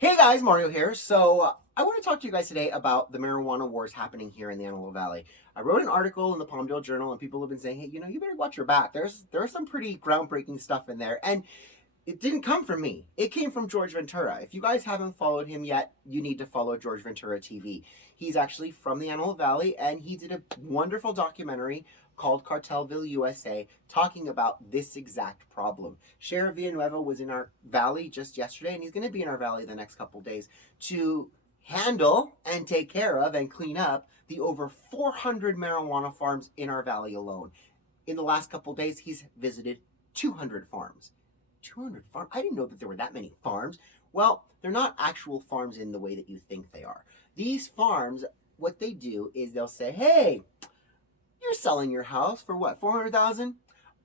Hey guys, Mario here. I want to talk to you guys today about the marijuana wars happening here in the Antelope Valley. I wrote an article in the Palmdale Journal, and people have been saying, "Hey, you better watch your back. There's some pretty groundbreaking stuff in there." And it didn't come from me. It came from George Ventura. If you guys haven't followed him yet, you need to follow George Ventura TV. He's actually from the Antelope Valley, and he did a wonderful documentary called Cartelville, USA, talking about this exact problem. Sheriff Villanueva was in our valley just yesterday, and he's going to be in our valley the next couple days to handle and take care of and clean up the over 400 marijuana farms in our valley alone. In the last couple days, he's visited 200 farms. 200 farms? I didn't know that there were that many farms. Well, they're not actual farms in the way that you think they are. These farms, what they do is they'll say, "Hey, you're selling your house for what, 400,000?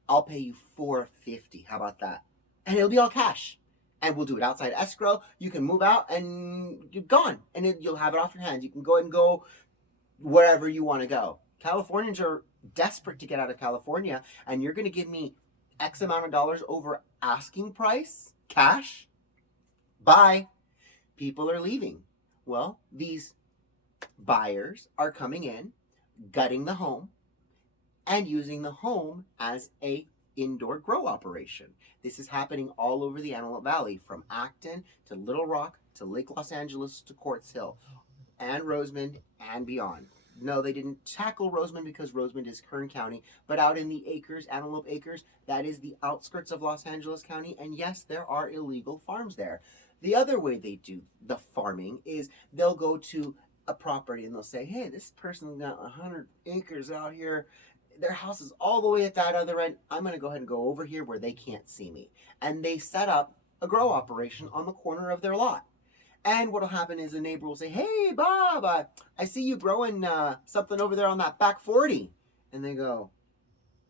I'll pay you 450. How about that?" And it'll be all cash. And we'll do it outside escrow. You can move out and you're gone. And you'll have it off your hands. You can go and go wherever you want to go. Californians are desperate to get out of California, and you're going to give me X amount of dollars over asking price, cash? Bye. People are leaving. Well, these buyers are coming in, gutting the home, and using the home as a indoor grow operation. This is happening all over the Antelope Valley, from Acton to Little Rock to Lake Los Angeles to Quartz Hill and Rosamond and beyond. No, they didn't tackle Rosamond because Rosamond is Kern County, but out in the acres, Antelope Acres, that is the outskirts of Los Angeles County, and yes, there are illegal farms there. The other way they do the farming is they'll go to a property and they'll say, "Hey, this person's got 100 acres out here. Their house is all the way at that other end. I'm going to go ahead and go over here where they can't see me." And they set up a grow operation on the corner of their lot. And what'll happen is a neighbor will say, "Hey, Bob, I see you growing something over there on that back 40. And they go,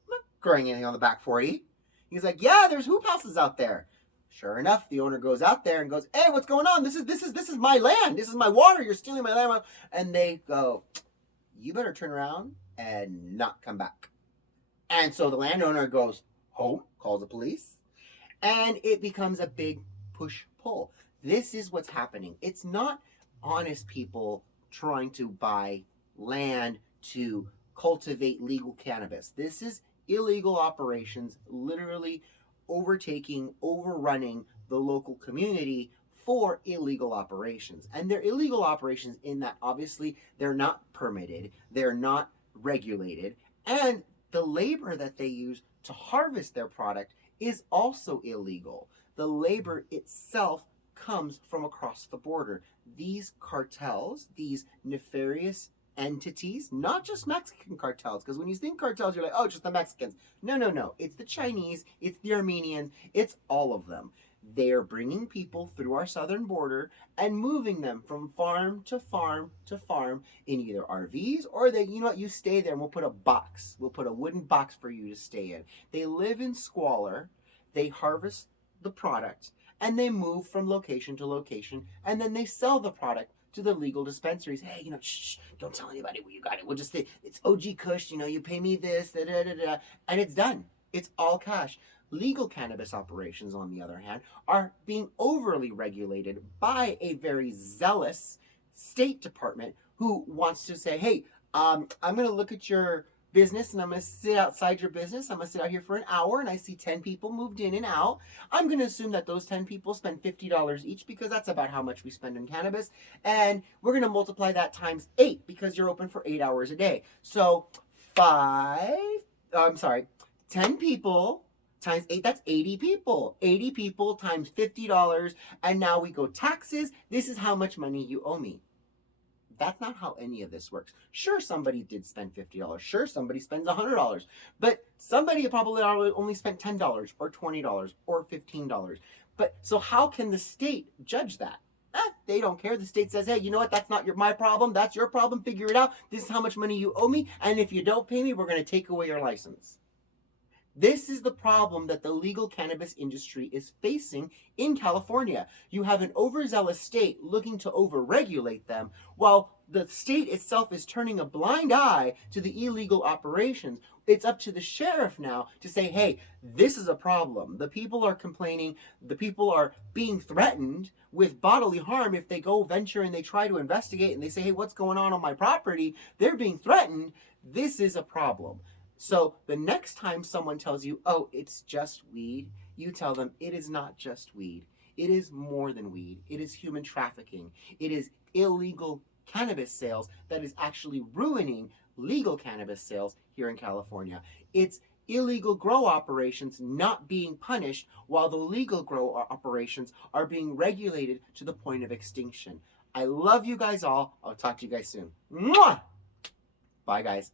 "I'm not growing anything on the back 40. He's like, "Yeah, there's hoop houses out there." Sure enough, the owner goes out there and goes, "Hey, what's going on? This is my land. This is my water. You're stealing my land." And they go, "You better turn around and not come back." And so the landowner goes home, calls the police, and it becomes a big push-pull. This is what's happening. It's not honest people trying to buy land to cultivate legal cannabis. This is illegal operations, literally overrunning the local community for illegal operations. And they're illegal operations in that obviously they're not permitted, they're not regulated, and the labor that they use to harvest their product is also illegal. The labor itself comes from across the border. These cartels, these nefarious entities, not just Mexican cartels, because when you think cartels, you're like, "Oh, just the Mexicans." No, no, no. It's the Chinese, it's the Armenians, it's all of them. They are bringing people through our southern border and moving them from farm to farm to farm in either RVs, or they, you stay there and we'll put a box. We'll put a wooden box for you to stay in. They live in squalor. They harvest the product and they move from location to location, and then they sell the product to the legal dispensaries. "Hey, shh, don't tell anybody where you got it. We'll just say it's OG Kush, you pay me this, da, da, da, da," and it's done. It's all cash. Legal cannabis operations, on the other hand, are being overly regulated by a very zealous State Department who wants to say, "Hey, I'm going to look at your business and I'm going to sit outside your business. I'm going to sit out here for an hour and I see 10 people moved in and out. I'm going to assume that those 10 people spend $50 each because that's about how much we spend in cannabis. And we're going to multiply that times 8 because you're open for 8 hours a day. So 10 people times 8, that's 80 people. 80 people times $50. And now we go taxes. This is how much money you owe me." That's not how any of this works. Sure, somebody did spend $50. Sure, somebody spends $100. But somebody probably only spent $10 or $20 or $15. But so how can the state judge that? They don't care. The state says, "Hey, you know what? That's not my problem. That's your problem. Figure it out. This is how much money you owe me. And if you don't pay me, we're going to take away your license." This is the problem that the legal cannabis industry is facing in California. You have an overzealous state looking to overregulate them, while the state itself is turning a blind eye to the illegal operations. It's up to the sheriff now to say, hey, this is a problem. The people are complaining. The people are being threatened with bodily harm if they go venture and they try to investigate and they say, hey, what's going on my property? They're being threatened. This is a problem. So the next time someone tells you, oh, it's just weed, you tell them it is not just weed. It is more than weed. It is human trafficking. It is illegal cannabis sales that is actually ruining legal cannabis sales here in California. It's illegal grow operations not being punished while the legal grow operations are being regulated to the point of extinction. I love you guys all. I'll talk to you guys soon. Mwah! Bye, guys.